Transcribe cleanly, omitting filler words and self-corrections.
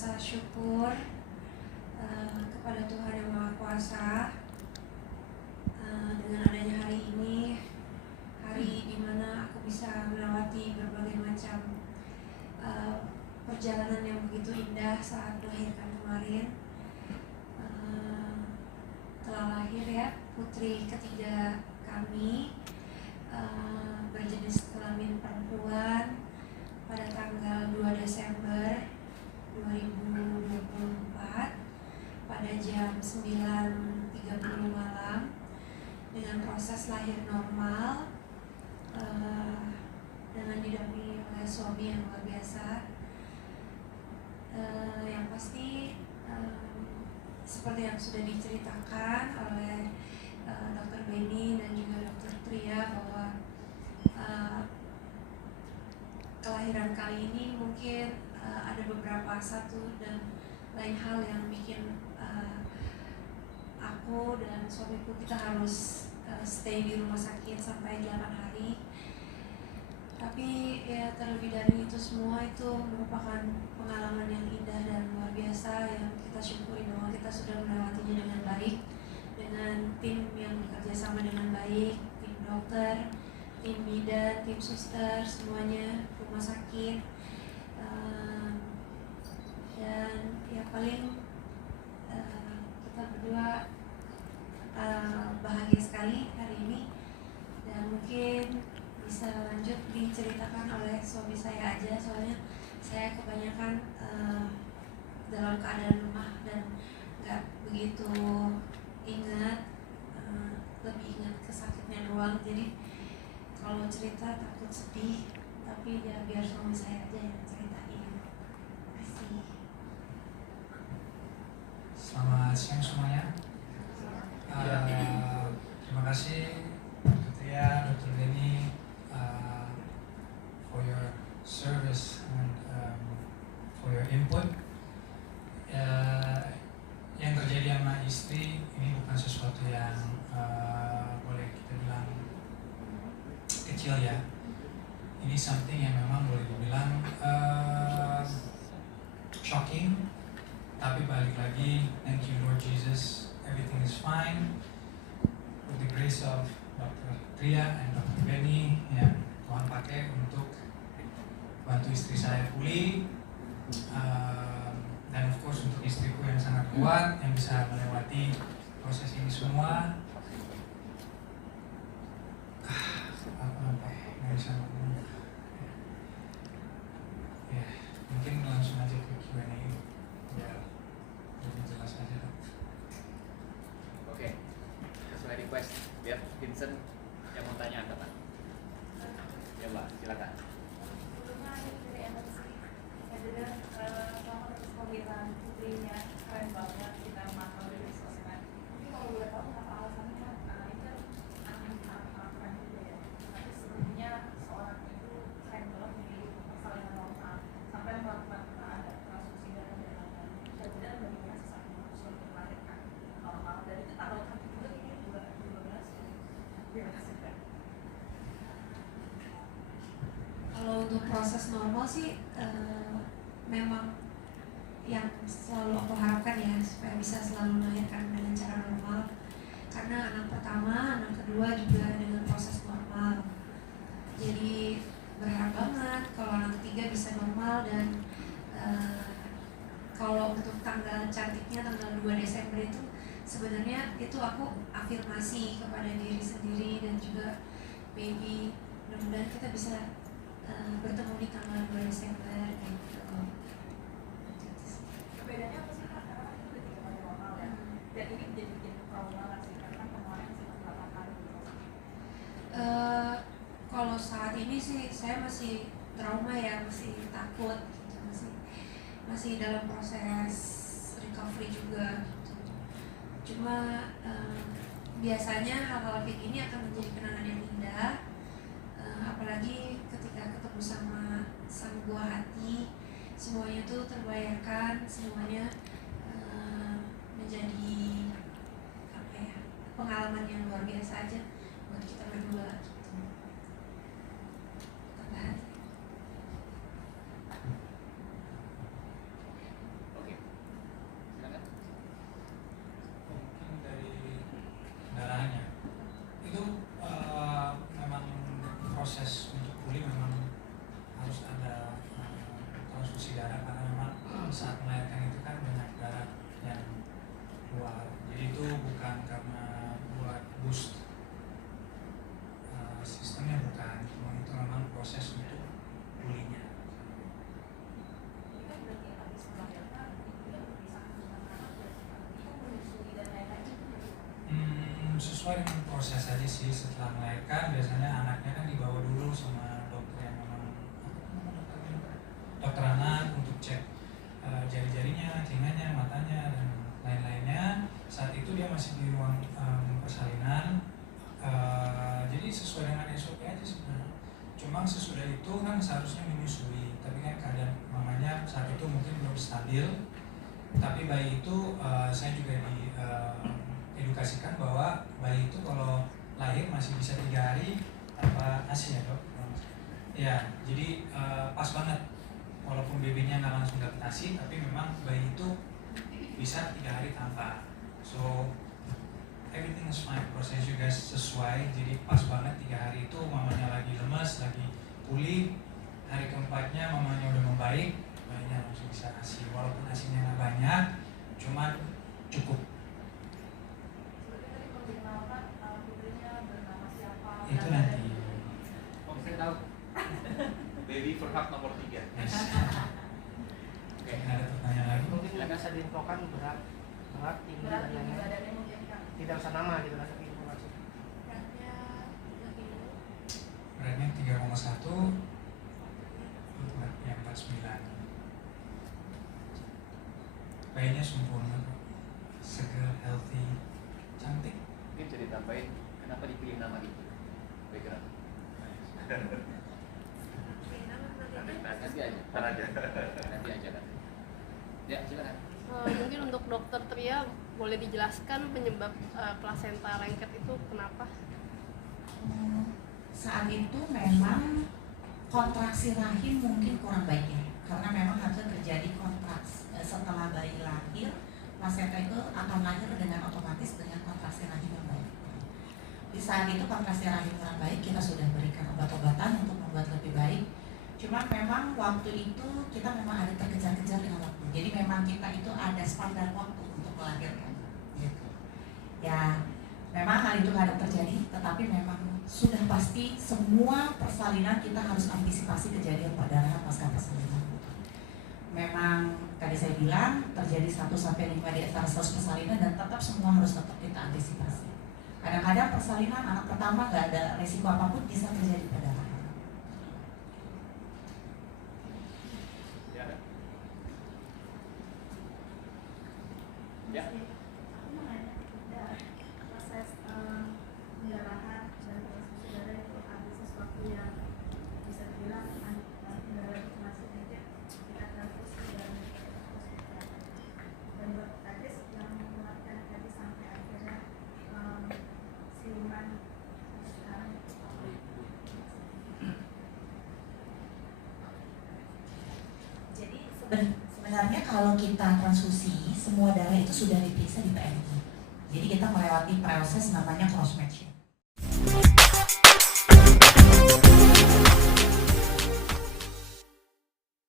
rasa syukur kepada Tuhan Yang Maha Kuasa dengan adanya hari ini, hari di mana aku bisa melewati berbagai macam perjalanan yang begitu indah saat melahirkan kemarin. Telah lahir ya putri ketiga kami, berjenis kelamin perempuan pada tanggal 2 Desember 2024 pada jam 9.30 malam dengan proses lahir normal, dengan didampingi oleh suami yang luar biasa. Yang pasti seperti yang sudah diceritakan oleh Dr. Benny dan juga Dr. Tria bahwa kelahiran kali ini mungkin ada beberapa satu dan lain hal yang bikin aku dan suamiku kita harus stay di rumah sakit sampai 8 hari. Tapi ya terlebih dari itu semua itu merupakan pengalaman yang indah dan luar biasa yang kita syukuri bahwa kita sudah melewatinya dengan baik, dengan tim yang bekerja sama dengan baik, tim dokter, tim bidan, tim suster, semuanya, rumah sakit, dan ya paling kita berdua bahagia sekali hari ini. Dan mungkin bisa lanjut diceritakan oleh suami saya aja, soalnya saya kebanyakan dalam keadaan lemah dan nggak begitu ingat, lebih ingat kesakitnya doang. Jadi kalau cerita takut sedih, tapi ya biar suami saya aja yang ceritain. Terima kasih. Selamat siang semuanya. Terima kasih Dr. Tria, Dr. Benny, for your service and for your input. Yang terjadi sama istri ini bukan sesuatu yang boleh kita bilang kecil ya. Ini something yang memang boleh dibilang shocking. Tapi balik lagi, thank you Lord Jesus, everything is fine. With the grace of Dr. Tria and Dr. Benny yang Tuhan pakai untuk bantu istri saya pulih, dan of course untuk istriku yang sangat kuat yang bisa melewati proses ini semua. Nggak bisa ngomong. Ya, mungkin langsung aja ke Q&A ya, lebih jelas aja. Oke, sesuai request biar Vincent yang mau tanya apa Pak? Ya Mbak, silakan. Sebelumnya saya dengar sama terus pemilihan putrinya keren banget, kita mantau dari sosmed. Tapi kalau boleh tahu apa alasannya? Itu anak keren juga ya. Tapi sebenarnya seorang ibu keren banget memilih persalinan normal sampai melakukan ada transfusi darah dan lain-lain. Dan tidak bagaimana sesaat manusia untuk melahirkan normal. Dan itu tanggal kaki juga ini 12. Terima kasih Pak. Kalau untuk proses normal sih memang yang selalu aku harapkan ya, supaya bisa selalu melahirkan dengan cara normal. Karena anak pertama, anak kedua juga dengan proses normal. Jadi berharap banget kalau anak ketiga bisa normal. Dan kalau untuk tanggal cantiknya tanggal 2 Desember itu sebenarnya itu aku afirmasi kepada diri sendiri dan juga baby. Mudah-mudahan kita bisa bertemu di tanggal 2 Desember gitu. Bedanya apa sih Kak? Karena kan itu udah 3 kali normal ya. Dan ini jadi bikin trauma nggak sih? Karena kan kemarin sempat 8 kali di rumah sakit. Kalau saat ini sih saya masih trauma ya, masih takut gitu, masih dalam proses recovery juga gitu. Cuma biasanya hal-hal kayak gini akan menjadi kenangan yang indah, apalagi ketika ketemu sama sang buah hati, semuanya tuh terbayarkan, semuanya menjadi apa ya, pengalaman yang luar biasa aja buat kita berdua gitu. Tambahan. proses untuk pulih memang harus ada transfusi darah, karena memang saat melahirkan itu kan banyak darah yang keluar. Jadi itu bukan karena buat boost sistemnya, bukan, cuma itu memang proses untuk pulihnya. Ini kan berarti habis melahirkan ibu yang berpisah dengan anak dan ibu menyusui dan lain-lain. Sesuai dengan proses aja sih. Setelah melahirkan biasanya anaknya kan dibawa dulu sama dokter yang memang dokter anak untuk cek jari-jarinya, telinganya, matanya, dan lain-lainnya. Saat itu dia masih di ruang persalinan. Jadi sesuai dengan SOP aja sebenarnya. Cuma sesudah itu kan seharusnya menyusui, tapi kan keadaan mamanya saat itu mungkin belum stabil. Tapi bayi itu saya juga diedukasikan bahwa bayi itu kalau lahir masih bisa 3 hari tanpa ASI ya dok. Ya, jadi pas banget. Walaupun babynya nggak langsung dapat ASI, tapi memang bayi itu bisa 3 hari tanpa. So everything is fine, proses juga sesuai, jadi pas banget 3 hari itu mamanya lagi lemas, lagi pulih. Hari keempatnya mamanya udah membaik, bayinya langsung bisa ASI. Walaupun ASInya nggak banyak, cuman cukup. Seperti tadi kalau dikenalkan putrinya bernama siapa? Itu nanti. Oh, saya tahu. Baby Verhak nomor 3. Yes. Oke. Ada pertanyaan lagi? Mungkin bisa diinfokan berat tinggi Berat dan tinggi lain-lain. badannya mungkin kan. Tidak usah nama gitu lah, tapi informasi. Beratnya 3 kilo. Beratnya 3,1, beratnya 49. Bayinya sempurna, segar, healthy, cantik. Mungkin bisa ditambahin kenapa dipilih nama itu? Background. Nanti aja. Nanti aja kan. Ya, silakan. Mungkin untuk dokter Tria boleh dijelaskan penyebab plasenta lengket itu kenapa? Saat itu memang kontraksi rahim mungkin kurang baik ya, karena memang harusnya terjadi kontraksi setelah bayi lahir, plasenta itu akan lahir dengan otomatis dengan kontraksi rahim yang baik. Di saat itu kontraksi rahim kurang baik, kita sudah berikan obat-obatan untuk membuat lebih baik. Cuma memang waktu itu kita memang ada terkejar-kejar dengan waktu. Jadi memang kita itu ada standar waktu untuk melahirkan. Gitu. Ya, memang hal itu kadang terjadi, tetapi memang sudah pasti semua persalinan kita harus antisipasi kejadian perdarahan pasca persalinan. Memang tadi saya bilang terjadi 1-5 di antara 100 persalinan dan tetap semua harus tetap kita antisipasi. Kadang-kadang persalinan anak pertama nggak ada resiko apapun bisa terjadi perdarahan. Ya. Aku mau nanya, proses pendarahan dan transfusi darah itu ada sesuatu yang bisa dibilang darah itu masih sedikit, kita transfusi dan hospital. Dan buat kadis yang menguatkan kadis sampai akhirnya siluman sekarang. Jadi sebenarnya kalau kita transfusi, semua darah itu sudah diperiksa di PMI. Jadi kita melewati proses namanya cross matching.